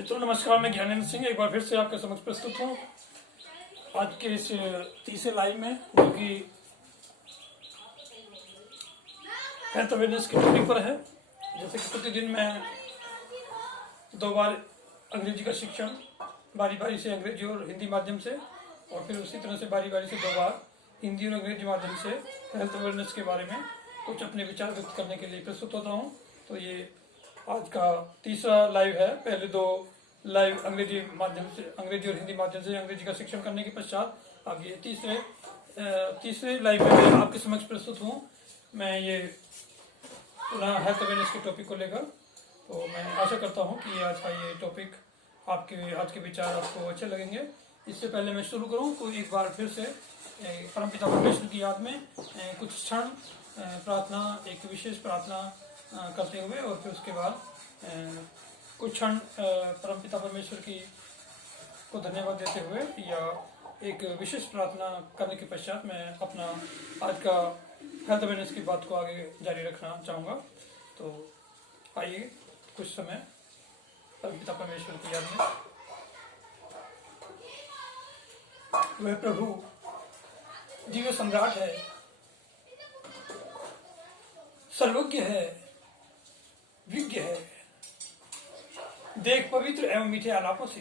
मित्रों नमस्कार, मैं ज्ञानेंद्र सिंह एक बार फिर से आपके समक्ष प्रस्तुत हूँ आज के इस तीसरे लाइव में, जो कि हेल्थ अवेयरनेस के टॉपिक पर है। जैसे कि प्रतिदिन मैं 2 बार अंग्रेजी का शिक्षण बारी बारी से अंग्रेजी और हिंदी माध्यम से, और फिर उसी तरह से बारी बारी से 2 बार हिंदी और अंग्रेजी माध्यम से हेल्थ अवेयरनेस के बारे में कुछ अपने विचार व्यक्त करने के लिए प्रस्तुत होता हूँ। तो ये आज का तीसरा लाइव है। पहले 2 लाइव अंग्रेजी माध्यम से, अंग्रेजी और हिंदी माध्यम से अंग्रेजी का शिक्षण करने के पश्चात अब ये तीसरे लाइव में मैं आपके समक्ष प्रस्तुत हूँ। मैं ये पुनः हेल्थ अवेयरनेस के टॉपिक को लेकर, तो मैं आशा करता हूँ कि आज का ये टॉपिक आज के विचार आपको अच्छे लगेंगे। इससे पहले मैं शुरू करूँ तो एक बार फिर से परमपिता परमेश्वर की याद में कुछ क्षण प्रार्थना, एक विशेष प्रार्थना करते हुए, और फिर उसके बाद कुछ क्षण परमपिता परमेश्वर की को धन्यवाद देते हुए या एक विशेष प्रार्थना करने के पश्चात मैं अपना आज का हेल्थ अवेयरनेस की बात को आगे जारी रखना चाहूँगा। तो आइए कुछ समय परमपिता परमेश्वर की याद में। वह प्रभु जीव सम्राट है, सर्वज्ञ है, विज्ञ है। देख पवित्र एवं मीठे आलापों से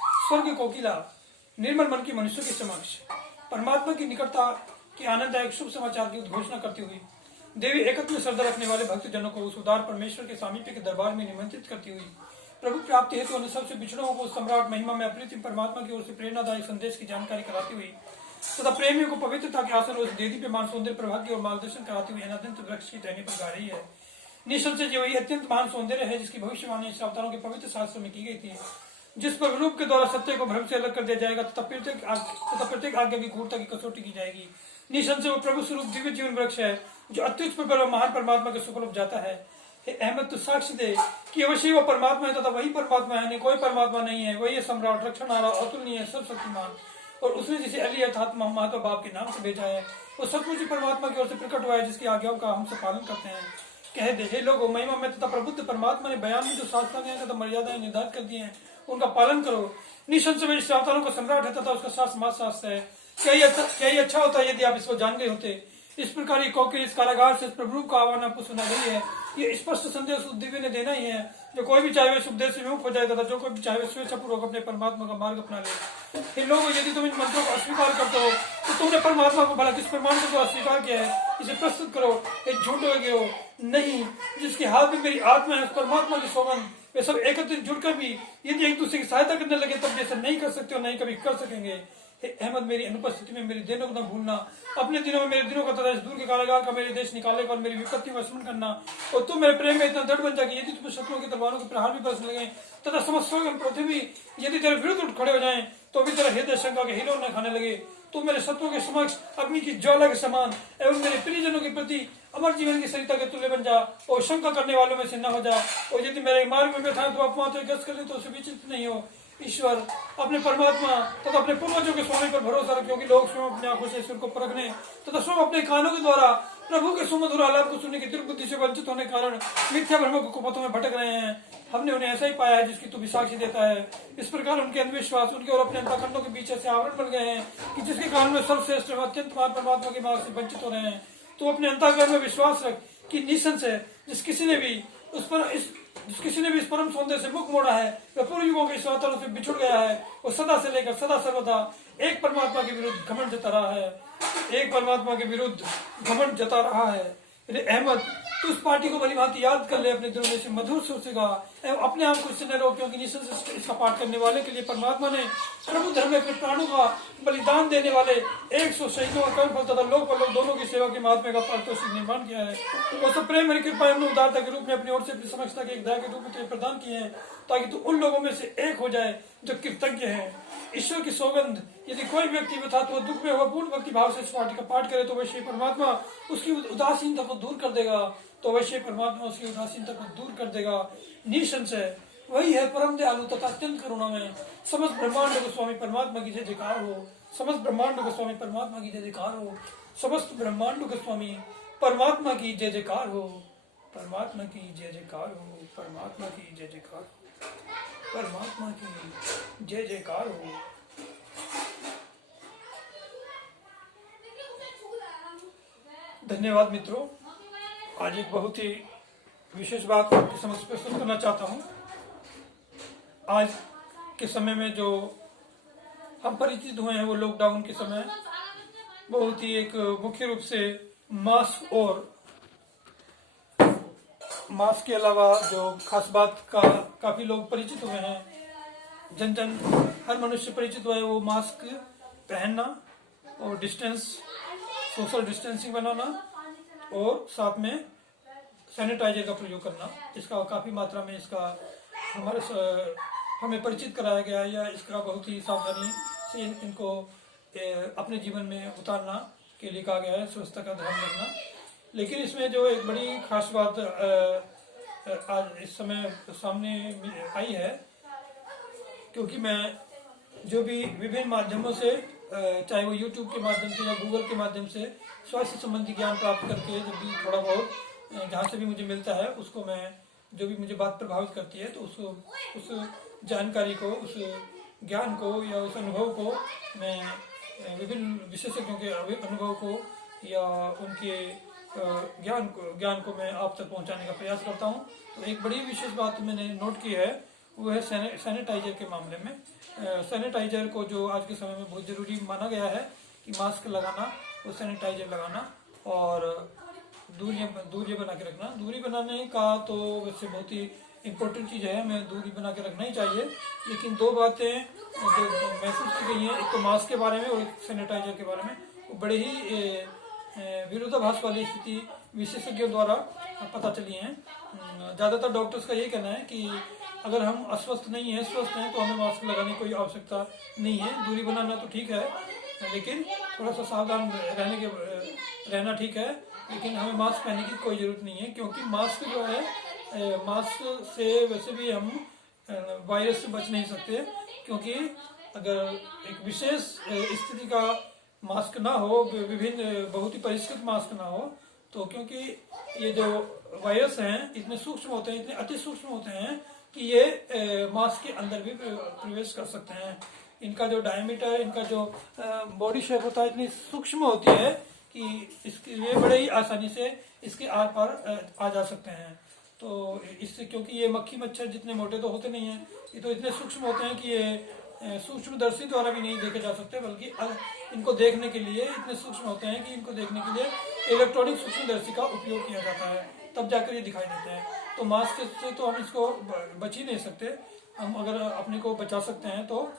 स्वर्ग कोकिला निर्मल मन की मनुष्य के समक्ष परमात्मा की निकटता के आनंददायक शुभ समाचार की उद्घोषणा करती हुई देवी एकत्व में श्रद्धा रखने वाले भक्त जनों को उस उदार परमेश्वर के सामीप्य के दरबार में निमंत्रित करती हुई प्रभु प्राप्ति हेतु अन्य सबसे बिछड़ों को सम्राट महिमा में अप्रीतिम परमात्मा की ओर से प्रेरणादायक संदेश की जानकारी कराती हुई तथा प्रेमियों को पवित्रता के आसन और देवी पे मान सौंदर्य प्रभाग्य और मार्गदर्शन कराती हुई अनंत वृक्ष की टहनी पर गा रही है। निसंशय वही अत्यंत महान सौंदर्य है जिसकी भविष्यवाणी इस अवतारों के पवित्र शास्त्र में की गई थी, जिस पर रूप के द्वारा सत्य को भ्रम से अलग कर दिया जाएगा तथा प्रत्येक आज्ञा की गूढ़ता की कसौटी की जाएगी। निसंशय वो प्रभु स्वरूप दिव्य जीवन वृक्ष है जो अत्युच्च पर महान परमात्मा के सुखरूप जाता है। अहमद तो साक्ष्य दे कि अवश्य वो परमात्मा है तथा वही परमात्मा है, नहीं कोई परमात्मा नहीं है। वही सम्राट, रक्षणहारा, अतुलनीय, सर्वशक्तिमान, और उसने जिसे अली अर्थात महात्मा बाप के नाम से भेजा है वो सचमुच परमात्मा की ओर से प्रकट हुआ है, जिसकी आज्ञाओं का हम सब पालन करते हैं। कह दे, हे लोगों, महिमा में तथा प्रबुद्ध परमात्मा ने बयान में जो शास्त्रांग तथा मर्यादाएं निर्धारित कर दी हैं उनका पालन करो। निसंशय इस अवतारों का सम्राट है तथा उसका शास्त्र है। क्या ही अच्छा होता यदि आप इसको जान गए होते। इस प्रकार ये कोकिल इस कारागार से प्रभु का आह्वान आपको सुना गई है। ये स्पष्ट संदेश उस दिव्य ने देना ही है जो कोई भी चाहे उस उपदेश से विमुख हो जाए तथा जो कोई भी चाहे स्वेच्छापूर्वक अपने परमात्मा का मार्ग अपना ले। हे लोगों, यदि तुम इन मंत्रों को अस्वीकार करते हो तो तुमने परमात्मा को भला किस प्रमाण को अस्वीकार किया है? इसे प्रस्तुत करो। ये झूठ हो नहीं, जिसके हाथ में मेरी आत्मा है, उस परमात्मा की सौगंध, वे सब एकत्रित जुड़कर भी यदि एक दूसरे की सहायता करने लगे तब जैसे नहीं कर सकते और नहीं कभी कर सकेंगे। अहमद, मेरी अनुपस्थिति में मेरे दिनों को न भूलना, अपने दिनों में मेरे दिनों का तथा दूर के कारागार का मेरे देश निकाले और मेरी विपत्ति का स्मरण करना। और तुम मेरे प्रेम में इतना दृढ़ बन जाए यदि तुम्हें शत्रुओं की तलवारों के प्रहार भी बरसने लगे तथा समस्त पृथ्वी यदि तेरे विरुद्ध उठ खड़े हो जाएं तो भी तेरा हृदय शंका के हिलों न खाने लगे। तुम मेरे शत्रुओं के समक्ष अग्नि की ज्वाला के समान एवं मेरे प्रियजनों के प्रति अमर जीवन की सरिता के तुल्य बन जा और शंका करने वालों में से न हो जा। और यदि मेरे मार्ग में बैठा तो अपमान से ग्रस्त कर तो उसे विचित नहीं हो। ईश्वर अपने परमात्मा तथा अपने पूर्वजों के स्वामी पर भरोसा रखे, क्योंकि लोग स्वयं अपनी आंखों से ईश्वर को परखने तथा स्वयं अपने कानों के द्वारा प्रभु के सुमधुर आलाप को सुनने की दुर्बुद्धि से वंचित होने के कारण मिथ्या भ्रमों को पथों में भटक रहे हैं। हमने उन्हें ऐसा ही पाया है जिसकी तू भी साक्षी देता है। इस प्रकार उनके अंधविश्वास उनके और अपने अंतःकरणों के बीच ऐसे आवरण बन गए हैं कि जिसके कारण वे सर्वश्रेष्ठ अत्यंत महान परमात्मा के मार्ग से वंचित हो रहे हैं। तो अपने अंतःकरण में विश्वास रख कि निसंशय जिस किसी ने भी इस परम सौंदर्य से मुख मोड़ा है वह पूर्व युगों के अवतारों से बिछुड़ गया है। वो सदा से लेकर सदा सर्वदा एक परमात्मा के विरुद्ध घमंड जता रहा है, एक परमात्मा के विरुद्ध घमंड जता रहा है। अहमद, तू उस पार्टी को भली भांति याद कर ले, अपने दिलों में से मधुर सुर से गा एवं अपने आप को इससे न रोक, क्योंकि निसंशय इसका पाठ करने वाले के लिए परमात्मा ने प्रभु धर्म में अपने प्राणों का बलिदान देने वाले 100 शहीदों का कर्म फल तथा लोक परलोक दोनों की सेवा के महात्म्य का पारितोषिक निर्माण किया है। और सब प्रेम मेरी कृपा एवं उदारता के रूप में अपनी ओर से अपनी समझता के एक दया के रूप में तुझे प्रदान किए हैं, ताकि तू उन लोगों में से एक हो जाए जो कृतज्ञ है। ईश्वर की सौगंध, यदि कोई व्यक्ति था तो दुख में हुआ पूर्ण भक्ति भाव से इस पाठ का पाठ करे तो वैश्य परमात्मा उसकी उदासीनता को दूर कर देगा उसकी उदासीनता को दूर कर देगा। निसंशय वही है परम दयालु तथा अत्यंत करुणा में। समस्त ब्रह्मांड को स्वामी परमात्मा की जय जयकार हो। समस्त ब्रह्मांड को स्वामी परमात्मा की जय जयकार हो। समस्त ब्रह्मांड को स्वामी परमात्मा की जय जयकार हो। परमात्मा की जय जयकार हो। परमात्मा की जय जयकार हो। परमात्मा की जय जयकार हो। धन्यवाद मित्रों। आज एक बहुत ही विशेष बात आपके समक्ष प्रस्तुत करना चाहता हूँ। आज के समय में जो हम परिचित हुए हैं वो लॉकडाउन के समय बहुत ही एक मुख्य रूप से मास्क और मास्क के अलावा जो खास बात का काफी लोग परिचित हुए हैं, जन जन हर मनुष्य परिचित हुआ है वो मास्क पहनना और सोशल डिस्टेंसिंग बनाना और साथ में सैनिटाइजर का प्रयोग करना। इसका काफी मात्रा में इसका हमें परिचित कराया गया है या इसका बहुत ही सावधानी से इनको अपने जीवन में उतारना के लिए कहा गया है, स्वच्छता का ध्यान रखना। लेकिन इसमें जो एक बड़ी खास बात आज इस समय सामने आई है, क्योंकि मैं जो भी विभिन्न माध्यमों से चाहे वो YouTube के माध्यम से या गूगल के माध्यम से स्वास्थ्य संबंधी ज्ञान प्राप्त करके जब भी थोड़ा बहुत जहाँ से भी मुझे मिलता है उसको मैं जो भी मुझे बात प्रभावित करती है तो उस जानकारी को, उस ज्ञान को या उस अनुभव को मैं विभिन्न विशेषज्ञों के अनुभव को या उनके ज्ञान को मैं आप तक पहुंचाने का प्रयास करता हूं। तो एक बड़ी विशेष बात मैंने नोट की है वो है सैनिटाइजर के मामले में। सैनिटाइजर को जो आज के समय में बहुत जरूरी माना गया है कि मास्क लगाना और सैनिटाइजर लगाना और दूरी बना के रखना। दूरी बनाने का तो वैसे बहुत ही इम्पोर्टेंट चीज़ है, हमें दूरी बना के रखना ही चाहिए। लेकिन दो बातें जो महसूस की गई हैं, एक तो मास्क के बारे में और एक सैनिटाइजर के बारे में, वो बड़े ही विरोधाभास वाली स्थिति विशेषज्ञों द्वारा पता चली है। ज़्यादातर डॉक्टर्स का यही कहना है कि अगर हम अस्वस्थ नहीं हैं, स्वस्थ हैं, तो हमें मास्क लगाने की कोई आवश्यकता नहीं है। दूरी बनाना तो ठीक है, लेकिन थोड़ा सा सावधान रहना ठीक है, लेकिन हमें मास्क पहनने की कोई ज़रूरत नहीं है। क्योंकि मास्क जो है, मास्क से वैसे भी हम वायरस से बच नहीं सकते, क्योंकि अगर एक विशेष स्थिति का मास्क ना हो, विभिन्न बहुत ही परिष्कृत मास्क ना हो, तो क्योंकि ये जो वायरस हैं इतने सूक्ष्म होते हैं, इतने अति सूक्ष्म होते हैं कि ये मास्क के अंदर भी प्रवेश कर सकते हैं। इनका जो डायमीटर, इनका जो बॉडी शेप होता है इतनी सूक्ष्म होती है कि इसके लिए बड़े ही आसानी से इसके आर पार आ जा सकते हैं। तो इससे, क्योंकि ये मक्खी मच्छर जितने मोटे तो होते नहीं हैं, ये तो इतने सूक्ष्म होते हैं कि ये सूक्ष्मदर्शी द्वारा भी नहीं देखे जा सकते, बल्कि इनको देखने के लिए इतने सूक्ष्म होते हैं कि इनको देखने के लिए इलेक्ट्रॉनिक सूक्ष्मदर्शी का उपयोग किया जाता है, तब जाकर ये दिखाई देते हैं। तो मास्क से तो हम इसको बच ही नहीं सकते। हम अगर अपने को बचा सकते हैं तो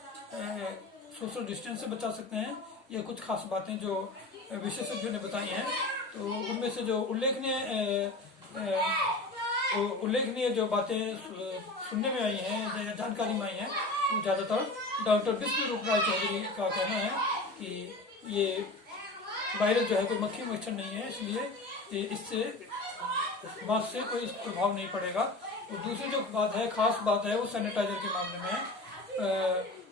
सोशल डिस्टेंस से बचा सकते हैं। ये कुछ खास बातें जो विशेषज्ञों ने बताई हैं, तो उनमें से जो उल्लेखनीय जो बातें सुनने में आई हैं, जानकारी में आई हैं, वो ज़्यादातर डॉक्टर विष्णुरूप राय चौधरी का कहना है कि ये वायरस जो है कोई मक्खी मच्छर नहीं है, इसलिए इससे मास्क से कोई प्रभाव नहीं पड़ेगा। और दूसरी जो बात है, खास बात है, वो सैनिटाइजर के मामले में है।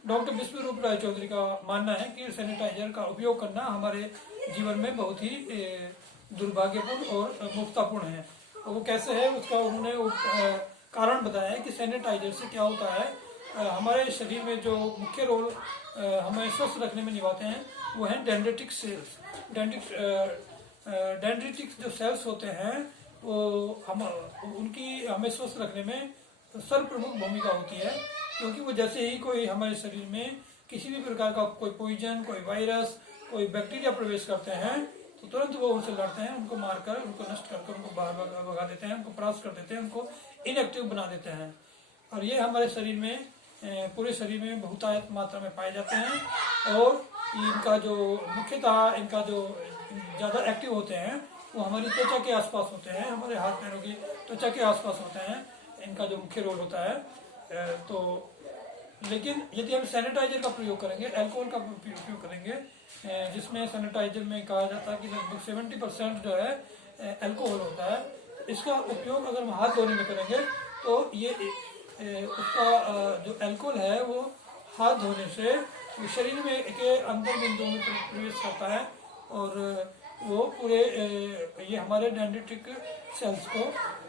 डॉक्टर विष्णुरूप राय चौधरी का मानना है कि सैनिटाइजर का उपयोग करना हमारे जीवन में बहुत ही दुर्भाग्यपूर्ण और मुफ्तापूर्ण है। और वो कैसे है उसका उन्होंने कारण बताया है कि सैनिटाइजर से क्या होता है, हमारे शरीर में जो मुख्य रोल हमें स्वस्थ रखने में निभाते हैं वो है डेंड्रिटिक सेल्स। डेंड्रिटिक जो सेल्स होते हैं वो उनकी हमें स्वस्थ रखने में सर्वप्रमुख भूमिका होती है। क्योंकि वो जैसे ही कोई हमारे शरीर में किसी भी प्रकार का कोई पॉइजन, कोई वायरस, कोई बैक्टीरिया प्रवेश करते हैं तो तुरंत वो उनसे लड़ते हैं, उनको मारकर, उनको नष्ट करके उनको बाहर भगा देते हैं, उनको परास्त कर देते हैं, उनको इनएक्टिव बना देते हैं। और ये हमारे शरीर में, पूरे शरीर में बहुतायत मात्रा में पाए जाते हैं। और इनका जो मुख्यतः इनका जो ज़्यादा एक्टिव होते हैं वो हमारी त्वचा के आसपास होते हैं, हमारे हाथ पैरों की त्वचा के आसपास होते हैं, इनका जो मुख्य रोल होता है। तो लेकिन यदि हम सैनिटाइजर का प्रयोग करेंगे, अल्कोहल का उपयोग करेंगे, जिसमें सैनिटाइजर में कहा जाता है कि लगभग 70% जो है अल्कोहल होता है, इसका उपयोग अगर हम हाथ धोने में करेंगे तो ये उसका जो अल्कोहल है वो हाथ धोने से शरीर में के अंदर बिंदुओं में प्रवेश करता है और वो पूरे ये हमारे डेंड्रिटिक सेल्स को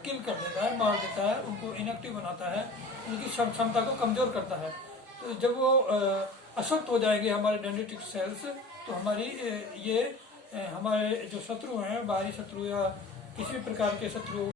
किल कर देता है, मार देता है, उनको इनएक्टिव बनाता है, उनकी क्षमता को कमज़ोर करता है। तो जब वो अशक्त हो जाएंगे हमारे डेंड्रिटिक सेल्स, तो हमारी ये हमारे जो शत्रु हैं, बाहरी शत्रु या किसी भी प्रकार के शत्रु